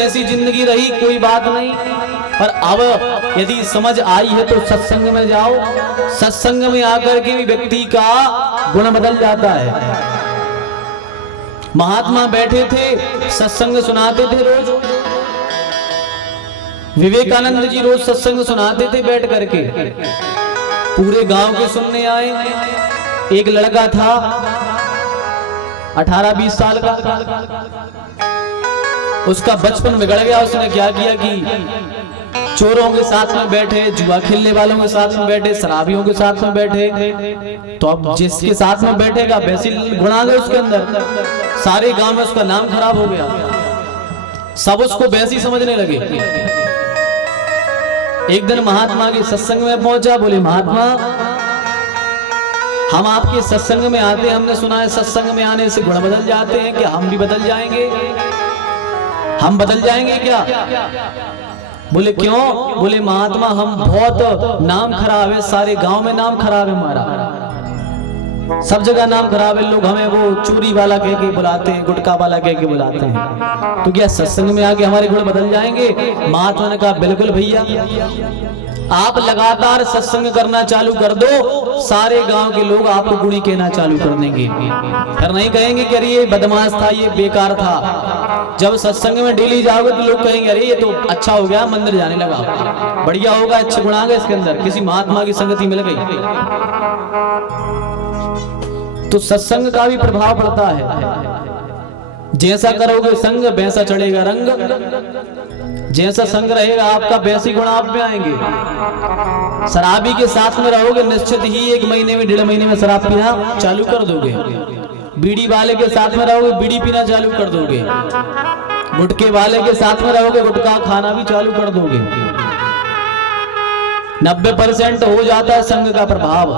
ऐसी जिंदगी रही कोई बात नहीं, पर अब यदि समझ आई है तो सत्संग में जाओ। सत्संग में आकर के भी व्यक्ति का गुण बदल जाता है। महात्मा बैठे थे, सत्संग सुनाते थे रोज। विवेकानंद जी रोज सत्संग सुनाते थे बैठ करके, पूरे गांव के सुनने आए। एक लड़का था 18-20 साल का, उसका बचपन बिगड़ गया। उसने क्या किया कि चोरों के साथ में बैठे, जुआ खेलने वालों के साथ में बैठे, शराबियों के साथ में बैठे। तो अब जिसके साथ में बैठेगा वैसे गुण आ गए उसके अंदर। सारे गांव में उसका नाम खराब हो गया, सब उसको वैसी समझने लगे। एक दिन महात्मा के सत्संग में पहुंचा, बोले महात्मा हम आपके सत्संग में आते हैं, हमने सुना है सत्संग में आने से गुण बदल जाते हैं, क्या हम भी बदल जाएंगे? हम बदल जाएंगे क्या? बोले क्यों? बोले महात्मा हम बहुत नाम खराब है, सारे गांव में नाम खराब है हमारा, सब जगह नाम खराब है। लोग हमें वो चोरी वाला कह के बुलाते हैं, गुटखा वाला कह के बुलाते हैं, तो क्या सत्संग में आके हमारे गुण बदल जाएंगे? महात्मा ने कहा बिल्कुल भैया, आप लगातार सत्संग करना चालू कर दो, सारे गांव के लोग आपको गुणी कहना चालू कर देंगे। फिर नहीं कहेंगे कि अरे ये बदमाश था, ये बेकार था। जब सत्संग में डेली जाओगे तो लोग कहेंगे अरे ये तो अच्छा हो गया, मंदिर जाने लगा, बढ़िया होगा, अच्छे गुण आ गए इसके अंदर, किसी महात्मा की संगति मिल गई। तो सत्संग का भी प्रभाव पड़ता है। जैसा करोगे संग वैसा चढ़ेगा रंग, जैसा संग रहेगा आपका वैसे गुण आप में आएंगे। शराबी के साथ में रहोगे निश्चित ही 1 महीने में 1.5 महीने में शराब पीना चालू कर दोगे। बीड़ी वाले के साथ में रहोगे बीड़ी पीना चालू कर दोगे। गुटके वाले के साथ में रहोगे गुटखा खाना भी चालू कर दोगे। 90% हो जाता है संग का प्रभाव,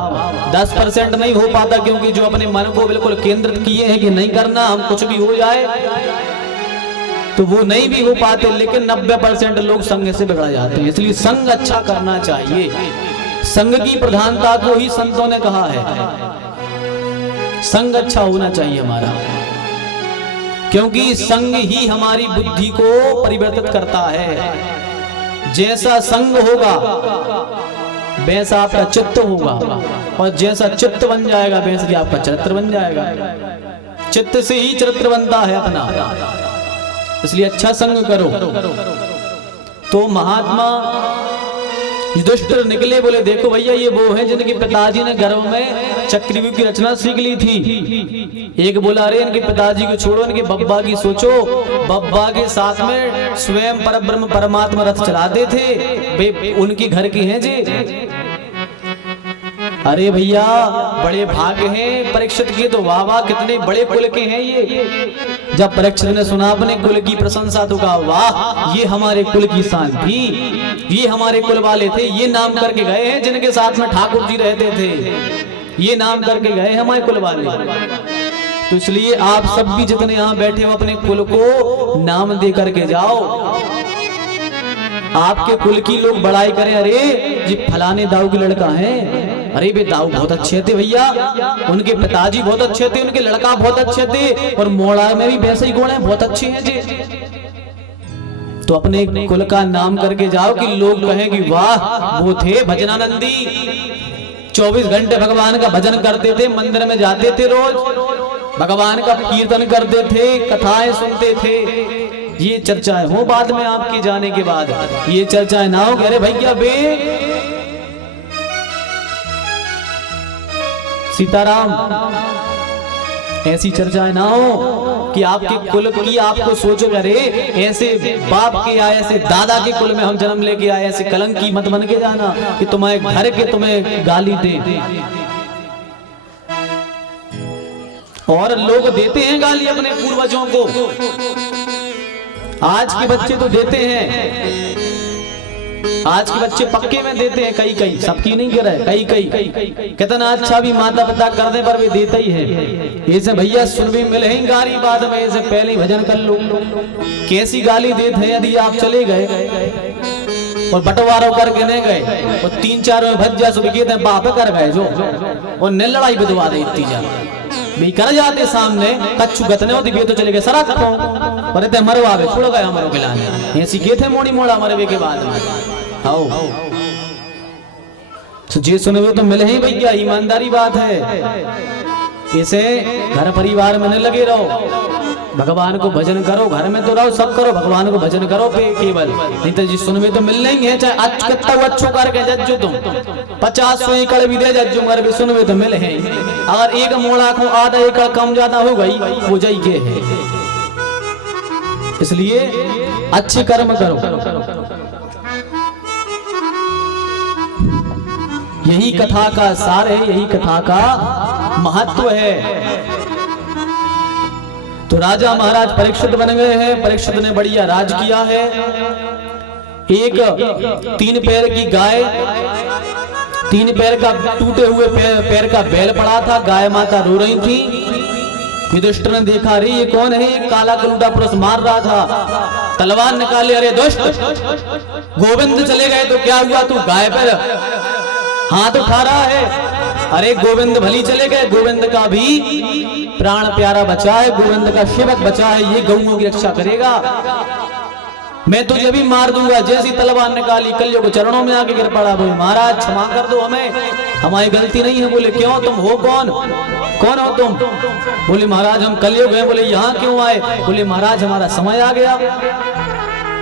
10% नहीं हो पाता, क्योंकि जो अपने मन को बिल्कुल केंद्रित किए हैं कि नहीं करना, हम कुछ भी हो जाए, तो वो नहीं भी हो पाते। लेकिन 90% लोग संग से बिगड़ जाते हैं। इसलिए संग अच्छा करना चाहिए, संग की प्रधानता को ही संतों ने कहा है। संग अच्छा होना चाहिए हमारा, क्योंकि संग ही हमारी बुद्धि को परिवर्तित करता है। जैसा संग होगा वैसा आपका चित्त होगा, और जैसा चित्त बन जाएगा वैसे ही आपका चरित्र बन जाएगा। चित्त से ही चरित्र बनता है अपना, इसलिए अच्छा संग करो। तो महात्मा युधिष्ठिर निकले, बोले देखो भैया ये वो है जिनके पिताजी ने गर्भ में चक्रव्यूह की रचना सीख ली थी। एक बोला अरे इनके पिताजी को छोड़ो, इनके बब्बा की सोचो। बब्बा के साथ में स्वयं परब्रह्म परमात्मा रथ चलाते थे, वे उनके घर के हैं जी। अरे भैया बड़े भाग्य हैं परीक्षित के, तो वाह वाह कितने बड़े कुल के हैं ये। जब परीक्षित ने सुना अपने कुल की प्रशंसा तो कहा वाह ये हमारे कुल की शान थी, ये हमारे कुल वाले थे, ये नाम करके गए हैं जिनके साथ में ठाकुर जी रहते थे, ये नाम करके गए हमारे कुल वाले। तो इसलिए आप सब भी जितने यहाँ बैठे हो अपने कुल को नाम दे करके जाओ। आपके कुल की लोग बड़ाई करें, अरे ये फलाने दाऊ के लड़का है, अरे वे दाऊ बहुत अच्छे थे भैया, उनके पिताजी बहुत अच्छे थे, उनके लड़का बहुत अच्छे थे, और मोड़ा में भी वैसे ही गुण है, बहुत अच्छे हैं जी। तो अपने कुल का नाम करके जाओ कि लोग कहें कि वाह वो थे भजनानंदी, 24 घंटे भगवान का भजन करते थे, मंदिर में जाते थे, रोज भगवान का कीर्तन करते थे, कथाएं सुनते थे। ये चर्चाएं हो बाद में आपके जाने के बाद, ये चर्चाएं ना हो कि अरे भैया वे सीताराम, ऐसी चर्चाएं ना हो कि आपके कुल की आपको सोचो अरे ऐसे बाप के आए, ऐसे दादा के कुल में हम जन्म लेके आए, ऐसे कलंकी मत बन के जाना कि तुम्हारे घर के तुम्हें गाली दे। और लोग देते हैं गाली अपने पूर्वजों को, आज के बच्चे तो देते हैं, आज के बच्चे पक्के में देते हैं, कई कई, सबकी नहीं कर रहे, कई कितना अच्छा भी माता पिता करने पर भी देता ही है। ऐसे भैया सुन भी मिले ही गाली बाद में, ऐसे पहले ही भजन कर लो। कैसी गाली देते हैं, यदि आप चले गए और बंटवारा करके नहीं गए और 3-4 में भज जा सुबह कहते हैं बाप कर गए जो, और ने लड़ाई बिदवा दे इतनी जा। भी कर जाते सामने कच्छु गतने होती भी तो चले गए सरा को पर ते मरवा गए छोड़ गए हमारो खिलाने ऐसी के थे मोड़ी मोड़ा मरवे के बाद में आओ तो जे सुनवे तो मिले ही भैया ईमानदारी बात है। इसे घर परिवार में न लगे रहो, भगवान को भजन करो, घर में तो रहो सब करो, भगवान को भजन करो केवल, नहीं तो जी सुनवे तो मिल नहीं है। चाहे आज कितना अच्छो करके जज्जो तुम 50 एकड़ भी दे जज्जो मगर भी सुनवे तो मिले हैं। अगर एक मोड़ा को आधा एकड़ कम ज्यादा हो गई वो जाई के है। इसलिए अच्छे कर्म करो। यही कथा का सार है, यही कथा का महत्व है। तो राजा महाराज परीक्षित बन गए हैं। परीक्षित ने बढ़िया राज किया है। एक 3 पैर की गाय, 3 पैर का टूटे हुए पैर का बैल पड़ा था, गाय माता रो रही थी। युधिष्ठिर ने देखा अरे ये कौन है, काला कलूटा पुरुष मार रहा था, तलवार निकाले, अरे दुष्ट गोविंद चले गए तो क्या हुआ, तू गाय पर हाथ उठा रहा है। अरे गोविंद भली चले गए, गोविंद का भी प्राण प्यारा बचा है, गोविंद का सेवक बचा है, ये गौओं की रक्षा करेगा, मैं तुझे भी मार दूंगा। जैसी तलवार निकाली कलयुग चरणों में आके गिर पड़ा। बोले महाराज क्षमा कर दो हमें, हमारी गलती नहीं है। बोले क्यों, तुम हो कौन, कौन हो तुम? बोले महाराज हम कलयुग हैं। बोले यहाँ क्यों आए? बोले महाराज हमारा समय आ गया।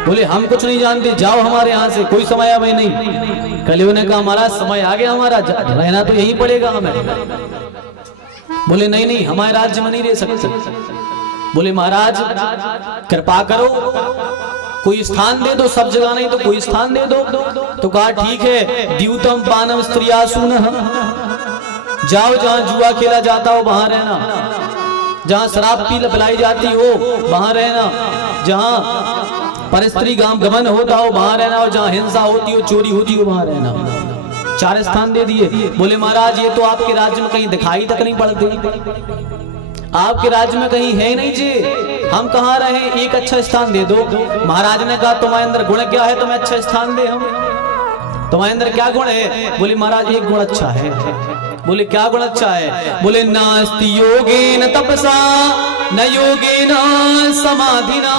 बोले हम कुछ नहीं जानते, जाओ हमारे यहाँ से, कोई समय हमें नहीं। कलयुग ने कहा महाराज समय आ गया हमारा, रहना तो यही पड़ेगा हमें। बोले नहीं नहीं हमारे राज्य में नहीं रह सकते। बोले महाराज कृपा करो, कोई स्थान दे दो, सब जगह नहीं तो कोई स्थान दे दो। तो कहा ठीक है, द्यूतम पानम स्त्रिया सुन, जाओ जहाँ जुआ खेला जाता हो वहां रहना, जहाँ शराब पी पिलाई जाती हो वहां रहना, जहाँ परस्त्री गमन होता हो वहां रहना, और जहाँ हिंसा होती हो, चोरी होती हो वहां रहना। 4 स्थान दे दिए। बोले महाराज ये तो आपके राज्य में कहीं दिखाई तक नहीं पड़ती, आपके राज्य में कहीं है नहीं जी, हम कहाँ रहे, एक अच्छा स्थान दे दो। महाराज ने कहा तुम्हारे अंदर गुण क्या है, तुम्हें अच्छा स्थान दे हम, तुम्हारे अंदर क्या गुण है? बोले महाराज एक गुण अच्छा है। बोले क्या गुण अच्छा है? बोले नास्ति योगेन तपसा न योगेन समाधिना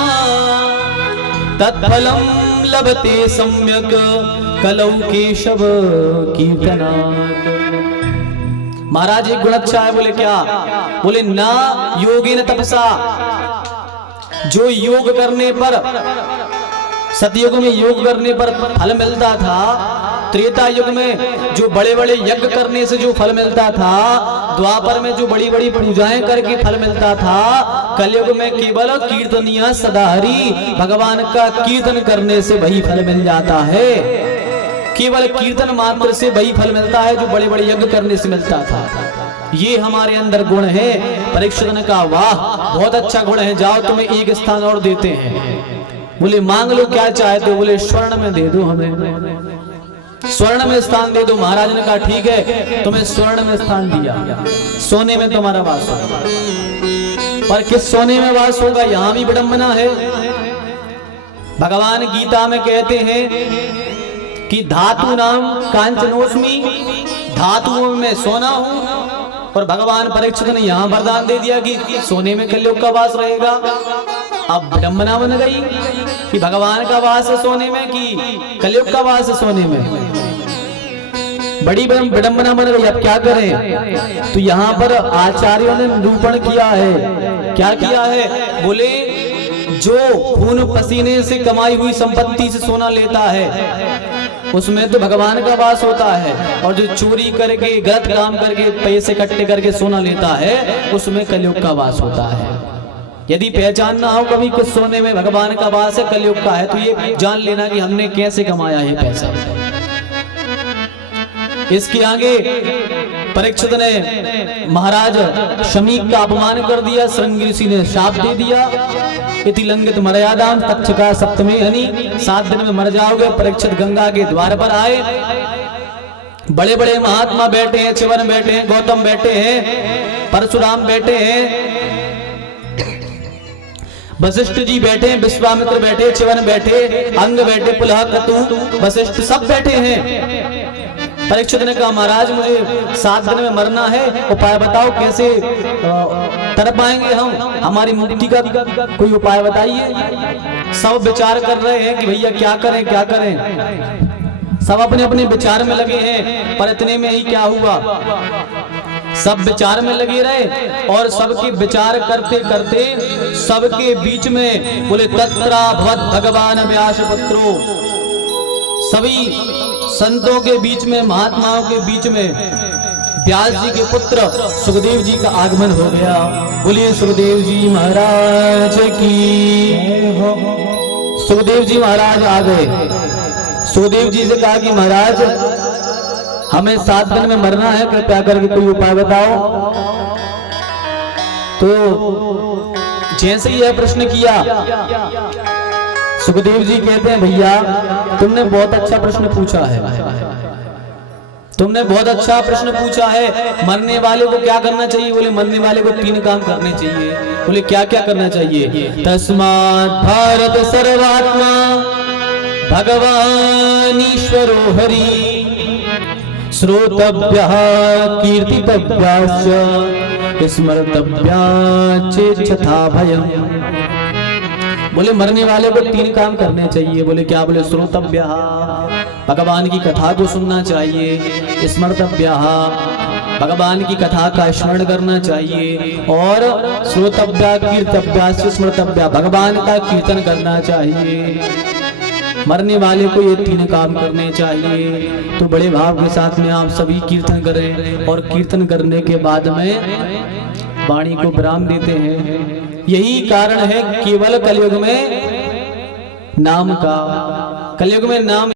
तत्फलम लभते सम्यक कलौ केशव कीर्तनात्। महाराज एक गुण अच्छा है। बोले क्या? बोले ना योगेन तपसा, जो योग करने पर, सतयुग में योग करने पर फल मिलता था, त्रेता युग में जो बड़े बड़े यज्ञ करने से जो फल मिलता था, द्वापर में जो बड़ी बड़ी पूजाएं करके फल मिलता था, कलयुग में केवल कीर्तनिया सदाहरी, भगवान का कीर्तन करने से वही फल मिल जाता है। केवल कीर्तन मात्र से वही फल मिलता है जो बड़े बड़े यज्ञ करने से मिलता था। ये हमारे अंदर गुण है। परीक्षित ने कहा वाह बहुत अच्छा गुण है, जाओ तुम्हें एक स्थान और देते हैं। बोले मांग लो क्या चाहते हो? बोले स्वर्ण में दे दो, हमें स्वर्ण में स्थान दे दो। महाराज ने कहा ठीक है, तुम्हें स्वर्ण में स्थान दिया, सोने में तुम्हारा वास होगा। पर किस सोने में वास होगा, यहां भी विडंबना है। भगवान गीता में कहते हैं कि धातु नाम कांचनोस्मि, धातुओं में सोना हूं, और भगवान परीक्षित ने यहां वरदान दे दिया कि सोने में कलयुग का वास रहेगा। अब विडंबना बन गई कि भगवान का वास है सोने में कि कलयुग का वास है सोने में, बड़ी विडंबना बन गई। अब क्या करें? तो यहाँ पर आचार्यों ने निरूपण किया है। क्या किया है? बोले जो खून पसीने से कमाई हुई संपत्ति से सोना लेता है उसमें तो भगवान का वास होता है, और जो चोरी करके गलत काम करके पैसे इकट्ठे करके सोना लेता है उसमें कलयुग का वास होता है। यदि पहचानना हो कभी किस सोने में भगवान का वास है, कलयुग का है, तो ये जान लेना कि हमने कैसे कमाया है पैसा। इसके आगे परीक्षित ने महाराज शमीक का अपमान कर दिया, श्रृंगी ऋषि ने शाप दे दिया, इति लंघित मर्यादाम तक्षका सप्तमे हनि, 7 दिन में मर जाओगे। परीक्षित गंगा के द्वार पर आए, बड़े बड़े महात्मा बैठे हैं, च्यवन बैठे हैं, गौतम बैठे हैं, परशुराम बैठे हैं, वशिष्ठ जी बैठे, विश्वामित्र बैठे, च्यवन बैठे, अंग बैठे, पुलह क्रतु वशिष्ठ सब बैठे हैं। परीक्षित ने कहा महाराज मुझे 7 दिन में मरना है, उपाय बताओ कैसे तर पाएंगे हम, हमारी मुक्ति का कोई उपाय बताइए। सब विचार कर रहे हैं कि भैया क्या करें क्या करें, सब अपने अपने विचार में लगे हैं। पर इतने में ही क्या हुआ, सब विचार में लगे रहे और सबके विचार करते करते सबके बीच में बोले तत्रा भवत भगवान व्यास पुत्रो, सभी संतों के बीच में, महात्माओं के बीच में व्यास जी के पुत्र सुखदेव जी का आगमन हो गया। बोलिए सुखदेव जी महाराज की। सुखदेव जी महाराज आ गए। सुखदेव जी से कहा कि महाराज हमें 7 दिन में मरना है, कृपया करके कोई उपाय बताओ। तो जैसे ही यह प्रश्न किया, सुखदेव जी कहते हैं भैया तुमने बहुत अच्छा प्रश्न पूछा है, तुमने बहुत अच्छा प्रश्न पूछा है। मरने वाले को क्या करना चाहिए? बोले मरने वाले को 3 काम करने चाहिए। बोले क्या क्या करना चाहिए? तस्मात् भारत सर्वात्मा भगवान ईश्वरो हरि, श्रोतव्यः कीर्तितव्याश्च स्मर्तव्याच्चेच्छथा भयम्। बोले मरने वाले को 3 काम करने चाहिए। बोले क्या? बोले श्रोतव्यः, भगवान की कथा को सुनना चाहिए। स्मर्तव्यः, भगवान की कथा का स्मरण करना चाहिए। और श्रोतव्या कीर्तव्याश्च स्मर्तव्या, भगवान का कीर्तन करना चाहिए। मरने वाले को ये 3 काम करने चाहिए। तो बड़े भाव के साथ में आप सभी कीर्तन करें और कीर्तन करने के बाद में वाणी को विराम देते हैं। यही कारण है केवल कलयुग में नाम का, कलयुग में नाम